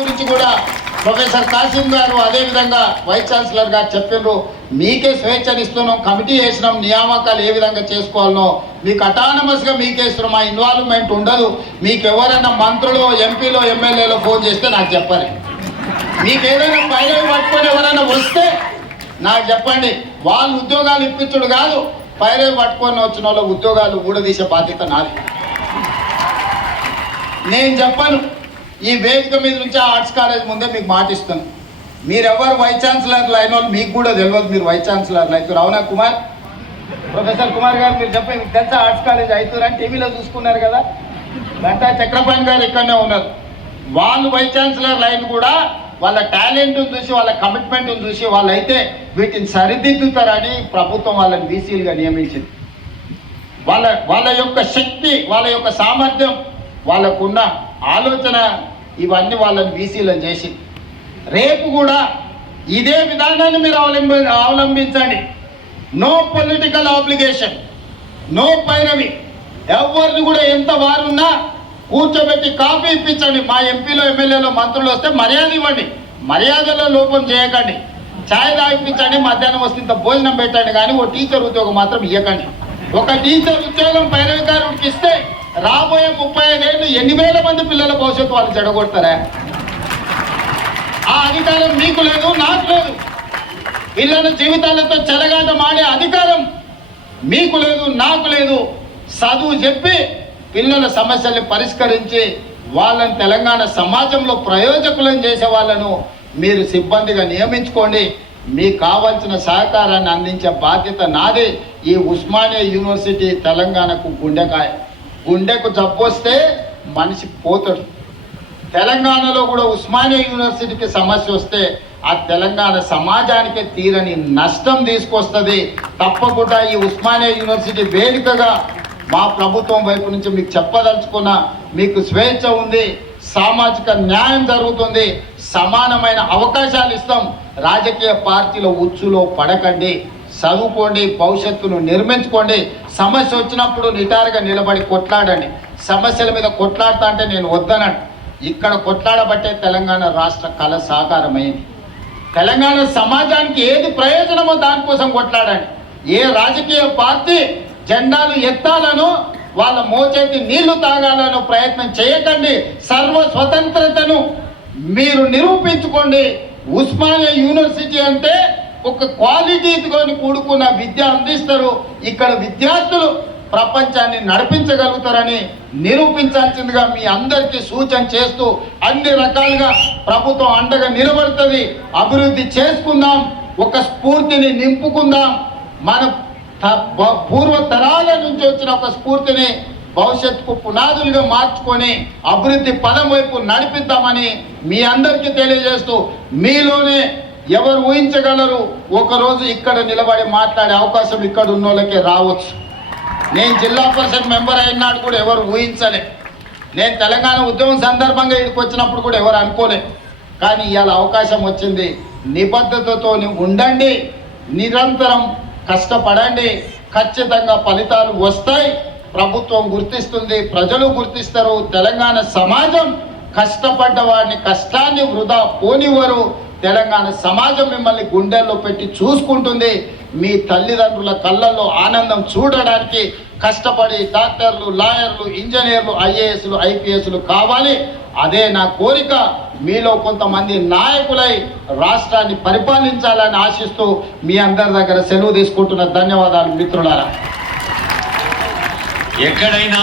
గురించి కూడా ప్రొఫెసర్ కాసిం గారు అదేవిధంగా వైస్ ఛాన్సలర్ గారు చెప్పిండ్రు మీకే స్వేచ్ఛనిస్తున్నాం కమిటీ వేసినాం నియామకాలు ఏ విధంగా చేసుకోవాలనో. మీకు అటానమస్గా మీకే ఇస్తున్నాం మా ఇన్వాల్వ్మెంట్ ఉండదు. మీకు ఎవరైనా మంత్రులు ఎంపీలో ఎమ్మెల్యేలో ఫోన్ చేస్తే నాకు చెప్పాలి. మీకు ఏదైనా పైరవి పట్టుకొని ఎవరైనా వస్తే నాకు చెప్పండి. వాళ్ళు ఉద్యోగాలు ఇప్పించుడు కాదు పైరవి పట్టుకొని వచ్చిన వాళ్ళ ఉద్యోగాలు ఊడదీసే బాధ్యత నాది. నేను చెప్పను. ఈ వేదిక మీద నుంచి ఆర్ట్స్ కాలేజ్ ముందే మీకు మాటిస్తాను మీరెవరు వైస్ ఛాన్సలర్లు అయిన వాళ్ళు మీకు కూడా తెలియదు మీరు వైస్ ఛాన్సలర్లు అవుతారు. అవునా కుమార్? ప్రొఫెసర్ కుమార్ గారు మీరు చెప్పే మీకు తెలుసా ఆర్ట్స్ కాలేజ్ అవుతారు అని టీవీలో చూసుకున్నారు కదా? గంటా చక్రపాణి గారు ఇక్కడనే ఉన్నారు. వాళ్ళు వైస్ ఛాన్సలర్ లైన్ కూడా వాళ్ళ టాలెంట్ను చూసి వాళ్ళ కమిట్మెంట్ను చూసి వాళ్ళైతే వీటిని సరిదిద్దుతారని ప్రభుత్వం వాళ్ళని బీసీలుగా నియమించింది. వాళ్ళ వాళ్ళ యొక్క శక్తి వాళ్ళ యొక్క సామర్థ్యం వాళ్ళకున్న ఆలోచన ఇవన్నీ వాళ్ళని బీసీలను చేసి రేపు కూడా ఇదే విధానాన్ని మీరు అవలంబి అవలంబించండి. నో పొలిటికల్ ఆబ్లిగేషన్ నో పైరవి ఎవరిని కూడా ఎంత వారున్నా కూర్చోబెట్టి కాపీ ఇప్పించండి. మా ఎంపీలో ఎమ్మెల్యేలో మంత్రులు వస్తే మర్యాద ఇవ్వండి. మర్యాదలో లోపం చేయకండి. ఛాయ్ తాగిపించండి మధ్యాహ్నం వస్తే ఇంత భోజనం పెట్టండి. కానీ ఓ టీచర్ ఉద్యోగం మాత్రం ఇవ్వకండి ఒక టీచర్ ఉద్యోగం పైరవికారుడికి ఇస్తే రాబోయే ముప్పై ఐదేళ్ళు ఎన్ని వేల మంది పిల్లల భవిష్యత్తు వాళ్ళు చెడగొడతారా? ఆ అధికారం మీకు లేదు నాకు లేదు. పిల్లల జీవితాలతో చెలగాటం ఆడే అధికారం మీకు లేదు నాకు లేదు. చదువు చెప్పి పిల్లల సమస్యల్ని పరిష్కరించి వాళ్ళని తెలంగాణ సమాజంలో ప్రయోజకులను చేసే వాళ్ళను మీరు సిబ్బందిగా నియమించుకోండి. మీకు కావాల్సిన సహకారాన్ని అందించే బాధ్యత నాది. ఈ ఉస్మానియా యూనివర్సిటీ తెలంగాణకు గుండెకాయ గుండెకు జబ్బు వస్తే మనిషి పోతాడు. తెలంగాణలో కూడా ఉస్మానియా యూనివర్సిటీకి సమస్య వస్తే ఆ తెలంగాణ సమాజానికి తీరని నష్టం తీసుకొస్తుంది. తప్పకుండా ఈ ఉస్మానియా యూనివర్సిటీ వేదికగా మా ప్రభుత్వం వైపు నుంచి మీకు చెప్పదలుచుకున్న మీకు స్వేచ్ఛ ఉంది. సామాజిక న్యాయం జరుగుతుంది. సమానమైన అవకాశాలు ఇస్తాం. రాజకీయ పార్టీల ఉచ్చులో పడకండి. చదువుకోండి భవిష్యత్తును నిర్మించుకోండి. సమస్య వచ్చినప్పుడు నిటారుగా నిలబడి కొట్లాడండి. సమస్యల మీద కొట్లాడతా అంటే నేను వద్దనండి ఇక్కడ కొట్లాడబట్టే తెలంగాణ రాష్ట్ర కళ సాకారమైంది. తెలంగాణ సమాజానికి ఏది ప్రయోజనమో దానికోసం కొట్లాడండి. ఏ రాజకీయ పార్టీ జెండాలు ఎత్తాలను వాళ్ళ మోచేతి నీళ్ళు తాగాలను ప్రయత్నం చేయకండి. సర్వ స్వతంత్రతను మీరు నిరూపించుకోండి. ఉస్మానియా యూనివర్సిటీ అంటే ఒక క్వాలిటీతో కూడుకున్న విద్య అందిస్తారు. ఇక్కడ విద్యార్థులు ప్రపంచాన్ని నడిపించగలుగుతారని నిరూపించాల్సిందిగా మీ అందరికీ సూచన చేస్తూ అన్ని రకాలుగా ప్రభుత్వం అండగా నిలబడుతుంది. అభివృద్ధి చేసుకుందాం. ఒక స్ఫూర్తిని నింపుకుందాం. మన త- పూర్వ తరాల నుంచి వచ్చిన ఒక స్ఫూర్తిని భవిష్యత్తుకు పునాదులుగా మార్చుకొని అభివృద్ధి పదం వైపు నడిపిద్దామని మీ అందరికీ తెలియజేస్తూ మీలోనే ఎవరు ఊహించగలరు? ఒకరోజు ఇక్కడ నిలబడి మాట్లాడే అవకాశం ఇక్కడ ఉన్న వాళ్ళకే రావచ్చు. నేను జిల్లా పరిషత్ మెంబర్ అయినాడు కూడా ఎవరు ఊహించలే. నేను తెలంగాణ ఉద్యమం సందర్భంగా ఇక్కడికి వచ్చినప్పుడు కూడా ఎవరు అనుకోలే. కానీ ఇవాళ అవకాశం వచ్చింది. నిబద్ధతతో ఉండండి. నిరంతరం కష్టపడండి. ఖచ్చితంగా ఫలితాలు వస్తాయి. ప్రభుత్వం గుర్తిస్తుంది. ప్రజలు గుర్తిస్తారు. తెలంగాణ సమాజం కష్టపడ్డ వాడిని కష్టాన్ని వృధా పోనివ్వరు. తెలంగాణ సమాజం మిమ్మల్ని గుండెల్లో పెట్టి చూసుకుంటుంది. మీ తల్లిదండ్రుల కళ్ళల్లో ఆనందం చూడడానికి కష్టపడి డాక్టర్లు లాయర్లు ఇంజనీర్లు ఐఏఎస్లు ఐపీఎస్లు కావాలి. అదే నా కోరిక. మీలో కొంతమంది నాయకులై రాష్ట్రాన్ని పరిపాలించాలని ఆశిస్తూ మీ అందరి దగ్గర సెలవు తీసుకుంటున్న ధన్యవాదాలు మిత్రులారా. ఎక్కడైనా